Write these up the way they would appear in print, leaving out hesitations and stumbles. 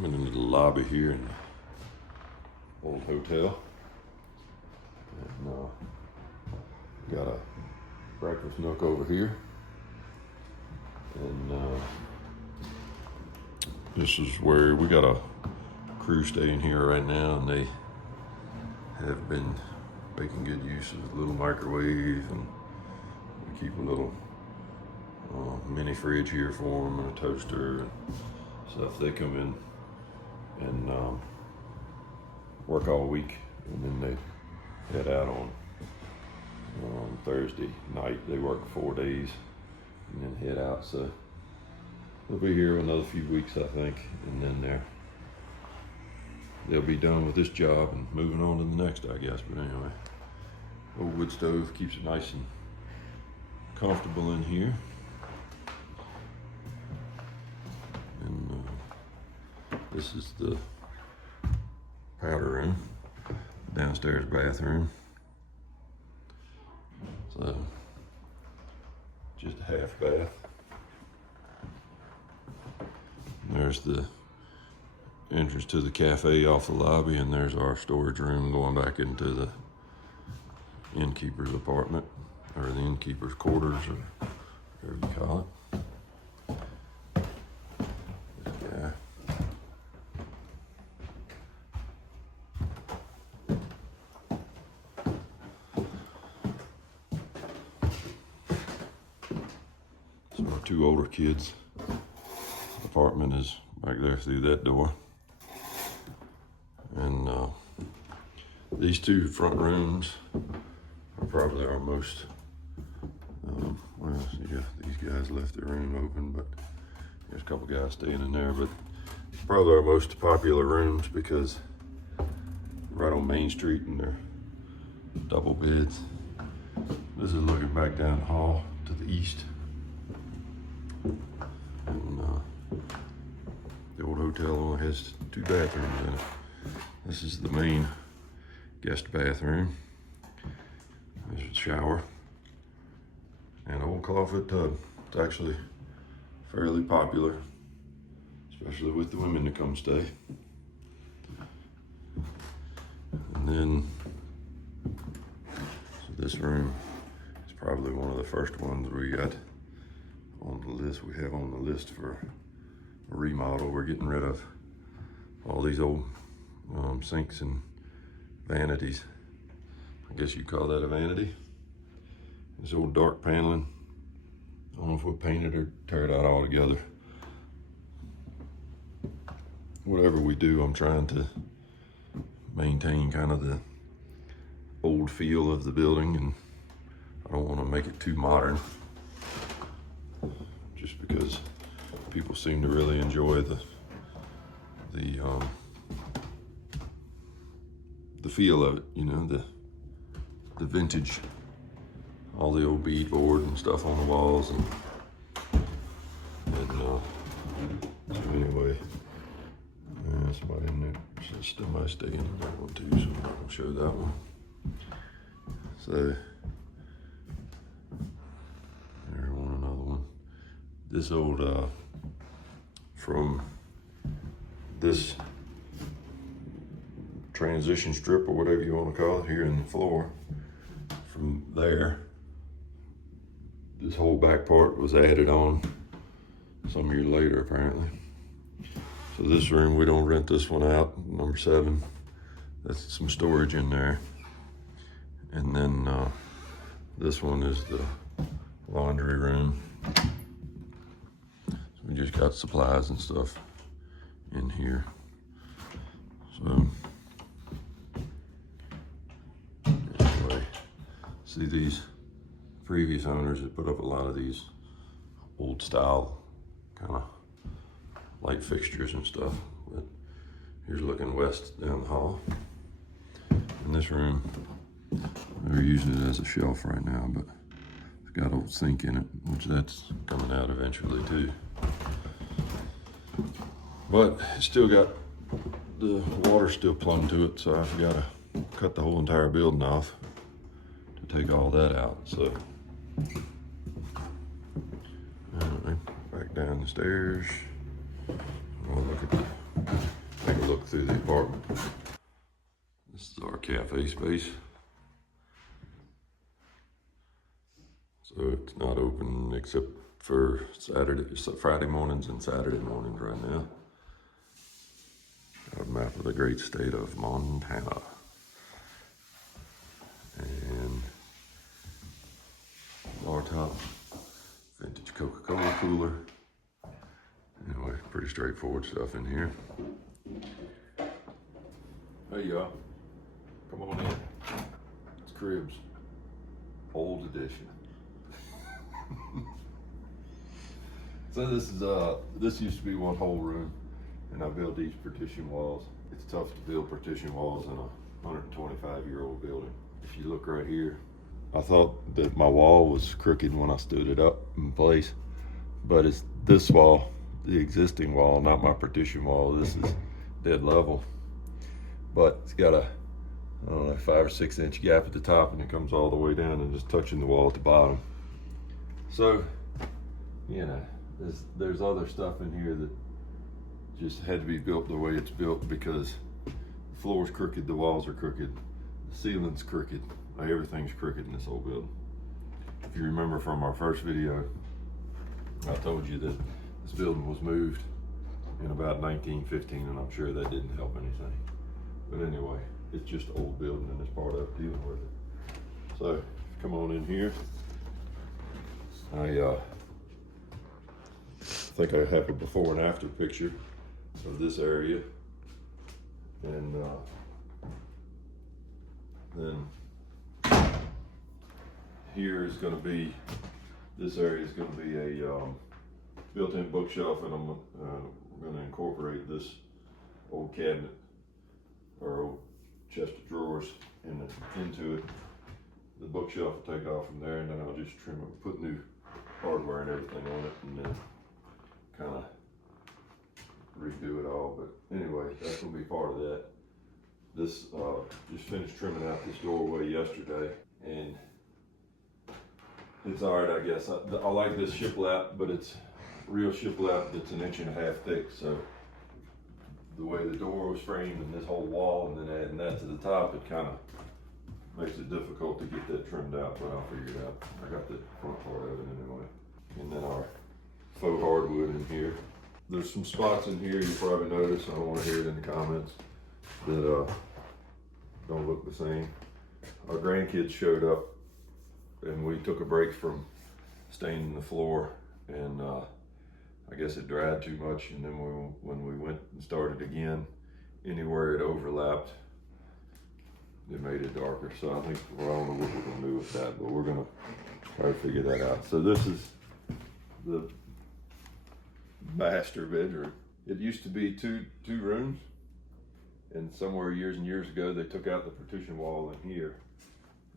coming into the lobby here in the old hotel. And got a breakfast nook over here. And this is where we got a crew staying here right now, and they have been making good use of a little microwave, and we keep a little mini fridge here for them, and a toaster and stuff. They come in and work all week, and then they head out on Thursday night. They work 4 days and then head out. So they'll be here another few weeks, I think, and then they'll be done with this job and moving on to the next, I guess. But anyway, old wood stove keeps it nice and comfortable in here. And this is the powder room, downstairs bathroom. So just a half bath. And there's the entrance to the cafe off the lobby, and there's our storage room going back into the innkeeper's apartment, or the innkeeper's quarters, or whatever you call it. This guy. So our two older kids' apartment is back there through that door. And these two front rooms are probably our most, well, yeah, these guys left their room open, but there's a couple guys staying in there, but probably our most popular rooms because right on Main Street, and they're double beds. This is looking back down the hall to the east. And the old hotel only has 2 bathrooms in it. This is the main guest bathroom. There's a shower and an old clawfoot tub. It's actually fairly popular, especially with the women to come stay. And then, so this room is probably one of the first ones we got on the list. We have on the list for a remodel. We're getting rid of all these old sinks and vanities. I guess you'd call that a vanity. This old dark paneling. I don't know if we'll paint it or tear it out altogether. Whatever we do, I'm trying to maintain kind of the old feel of the building, and I don't want to make it too modern, just because people seem to really enjoy the feel of it, you know, the vintage, all the old beadboard and stuff on the walls, and so anyway, somebody in there, somebody staying in that one too, so I'm not gonna show that one. So there's another one. This old from this transition strip, or whatever you want to call it, here in the floor, from there, this whole back part was added on some year later, apparently. So this room, we don't rent this one out, number 7. That's some storage in there. And then this one is the laundry room. So we just got supplies and stuff in here. So anyway, see, these previous owners had put up a lot of these old style kind of light fixtures and stuff. But here's looking west down the hall. In this room, they're using it as a shelf right now, but it's got a sink in it, which that's coming out eventually too. But it's still got the water still plumbed to it, so I've got to cut the whole entire building off to take all that out. So anyway, back down the stairs. We'll look at the through the apartment. This is our cafe space. So it's not open except for Friday mornings and Saturday mornings right now. Got a map of the great state of Montana. And bar top, vintage Coca-Cola cooler. Anyway, pretty straightforward stuff in here. Hey y'all, come on in. It's Cribs, old edition. So this used to be one whole room, and I built these partition walls. It's tough to build partition walls in a 125-year-old building. If you look right here, I thought that my wall was crooked when I stood it up in place, but it's this wall, the existing wall, not my partition wall. This is dead level, but it's got a, I don't know, 5 or 6 inch gap at the top, and it comes all the way down and just touching the wall at the bottom. So, you know, there's other stuff in here that just had to be built the way it's built, because the floor's crooked, the walls are crooked, the ceiling's crooked, everything's crooked in this whole building. If you remember from our first video, I told you that this building was moved in about 1915, and I'm sure that didn't help anything. But anyway, it's just an old building, and it's part of dealing with it. So, come on in here. I think I have a before and after picture of this area, and then here is going to be, this area is going to be a built-in bookshelf, and I'm going to incorporate this old cabinet or old chest of drawers into it. The bookshelf will take off from there, and then I'll just trim it, put new hardware and everything on it, and then kind of redo it all. But anyway, that's gonna be part of that. This just finished trimming out this doorway yesterday, and it's all right, I guess. I like this shiplap, but it's real shiplap that's 1.5 inches thick. So the way the door was framed and this whole wall, and then adding that to the top, it kind of makes it difficult to get that trimmed out, but I'll figure it out. I got the front part of it anyway. And then our faux hardwood in here. There's some spots in here you probably noticed, I don't want to hear it in the comments, that don't look the same. Our grandkids showed up, and we took a break from staining the floor, and I guess it dried too much, and then when we went and started again, anywhere it overlapped, it made it darker. So I think, well, I don't know what we're gonna do with that, but we're gonna try to figure that out. So this is the master bedroom. It used to be two rooms, and somewhere years and years ago they took out the partition wall in here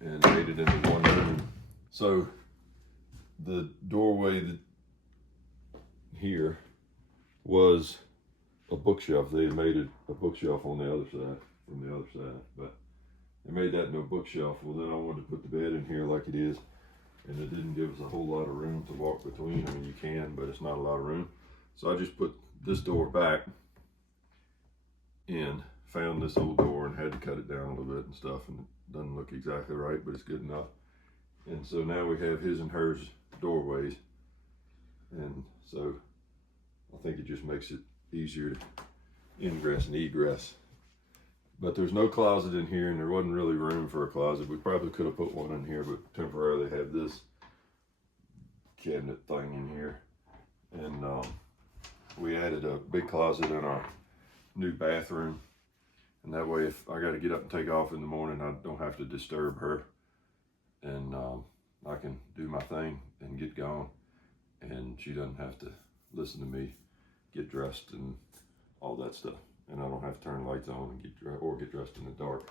and made it into one room. So the doorway that here was a bookshelf. They had made it a bookshelf on the other side, from the other side, but they made that into a bookshelf. Well, then I wanted to put the bed in here like it is, and it didn't give us a whole lot of room to walk between. I mean, you can, but it's not a lot of room. So I just put this door back in, found this old door and had to cut it down a little bit and stuff, and it doesn't look exactly right, but it's good enough. And so now we have his and hers doorways, and so I think it just makes it easier to ingress and egress. But there's no closet in here, and there wasn't really room for a closet. We probably could have put one in here, but temporarily have this cabinet thing in here. And we added a big closet in our new bathroom, and that way if I got to get up and take off in the morning, I don't have to disturb her, and I can do my thing and get gone, and she doesn't have to listen to me get dressed and all that stuff, and I don't have to turn the lights on and get dressed in the dark.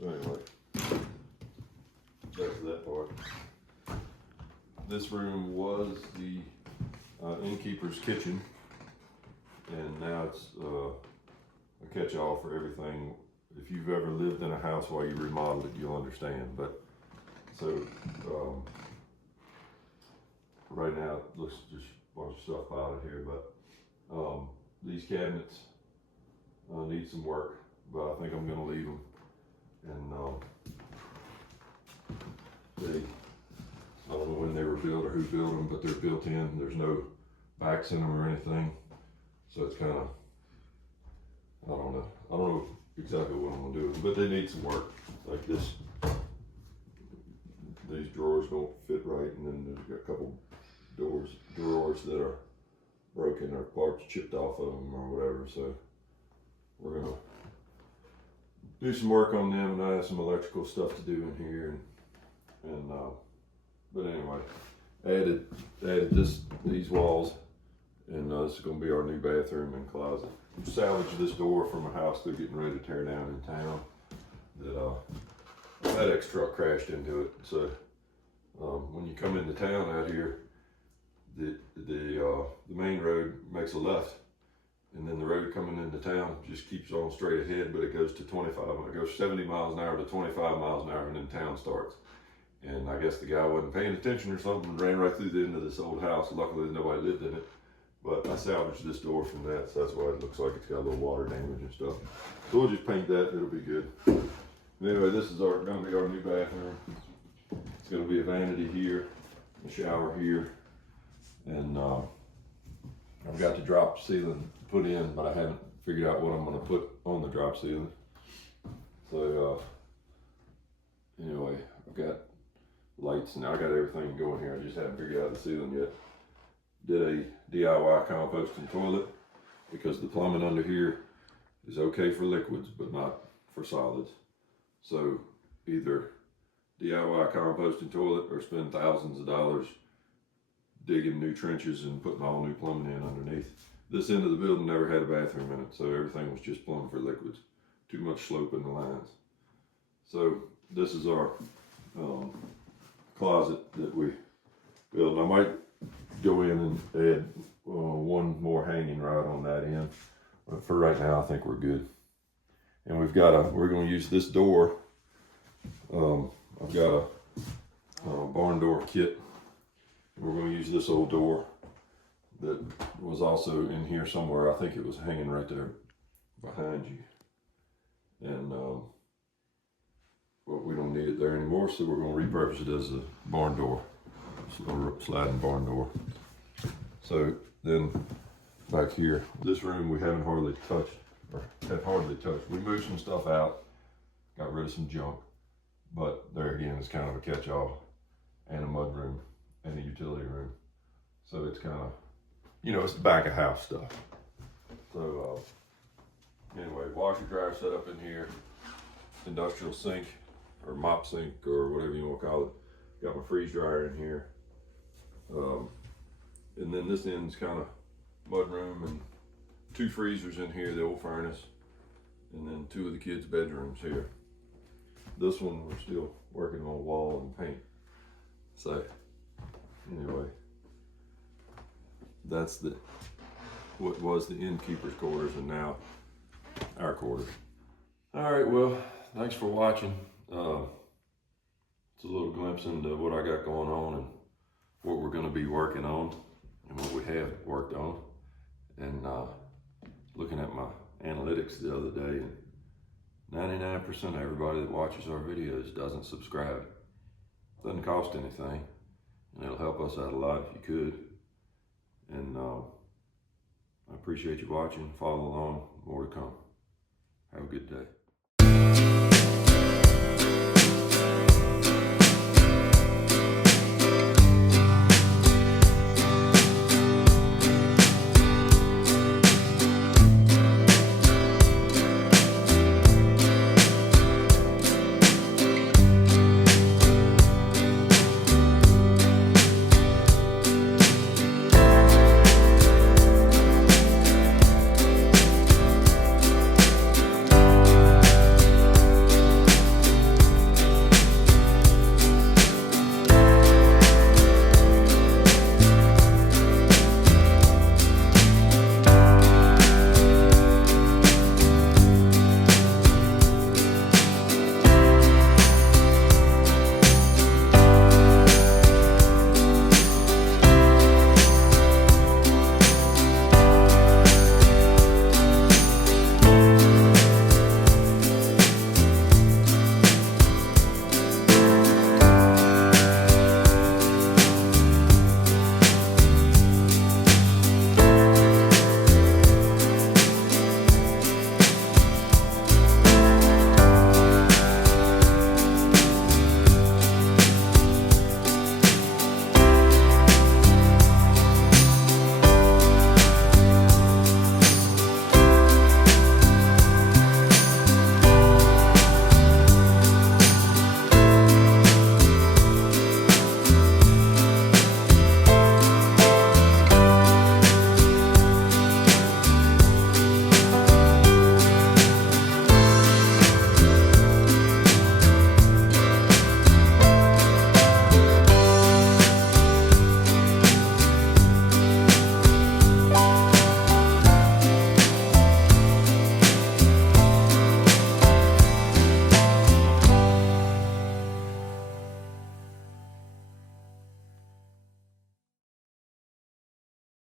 So anyway, that's that part. This room was the innkeeper's kitchen, and now it's a catch-all for everything. If you've ever lived in a house while you remodel it, you'll understand. But so right now it looks just a bunch of stuff out of here, but these cabinets need some work, but I think I'm gonna leave them. And I don't know when they were built or who built them, but they're built in. There's no backs in them or anything. So it's kind of, I don't know exactly what I'm gonna do with them, but they need some work. Like this, these drawers don't fit right, and then there's got a couple drawers that are broken or parts chipped off of them or whatever. So we're gonna do some work on them, and I have some electrical stuff to do in here, and but anyway, added these walls, and this is gonna be our new bathroom and closet. Salvaged this door from a house they're getting ready to tear down in town. That a FedEx truck crashed into it. So when you come into town out here, the main road makes a left, and then the road coming into town just keeps on straight ahead, but it goes to 25. It goes 70 miles an hour to 25 miles an hour, and then town starts. And I guess the guy wasn't paying attention or something and ran right through the end of this old house. Luckily, nobody lived in it. But I salvaged this door from that, so that's why it looks like it's got a little water damage and stuff. So we'll just paint that, it'll be good. Anyway, this is gonna be our new bathroom. It's gonna be a vanity here, a shower here, and I've got the drop ceiling put in, but I haven't figured out what I'm gonna put on the drop ceiling. So anyway, I've got lights, and I got everything going here. I just haven't figured out the ceiling yet. Did a DIY composting toilet because the plumbing under here is okay for liquids, but not for solids. So either DIY composting toilet or spend thousands of dollars digging new trenches and putting all new plumbing in underneath. This end of the building never had a bathroom in it, so everything was just plumbed for liquids. Too much slope in the lines. So this is our closet that we built. I might go in and add one more hanging rod on that end, but for right now I think we're good. And we're going to use this door. I've got a barn door kit. We're going to use this old door that was also in here somewhere. I think it was hanging right there behind you. And well, we don't need it there anymore, so we're going to repurpose it as a barn door, sliding barn door. So then back here, this room we haven't hardly touched, or have hardly touched. We moved some stuff out, got rid of some junk, but there again, it's kind of a catch-all, and a mud room and a utility room. So it's kind of, you know, it's the back of house stuff. So anyway, washer dryer set up in here, industrial sink or mop sink or whatever you want to call it. Got my freeze dryer in here. And then this end's kind of mud room, and 2 freezers in here, the old furnace, and then 2 of the kids' bedrooms here. This one we're still working on wall and paint. So anyway, that's what was the innkeeper's quarters and now our quarters. All right, well, thanks for watching. It's a little glimpse into what I got going on and what we're going to be working on and what we have worked on. And looking at my analytics the other day, and 99% of everybody that watches our videos doesn't subscribe. Doesn't cost anything, and it'll help us out a lot if you could. And I appreciate you watching. Follow along. More to come. Have a good day.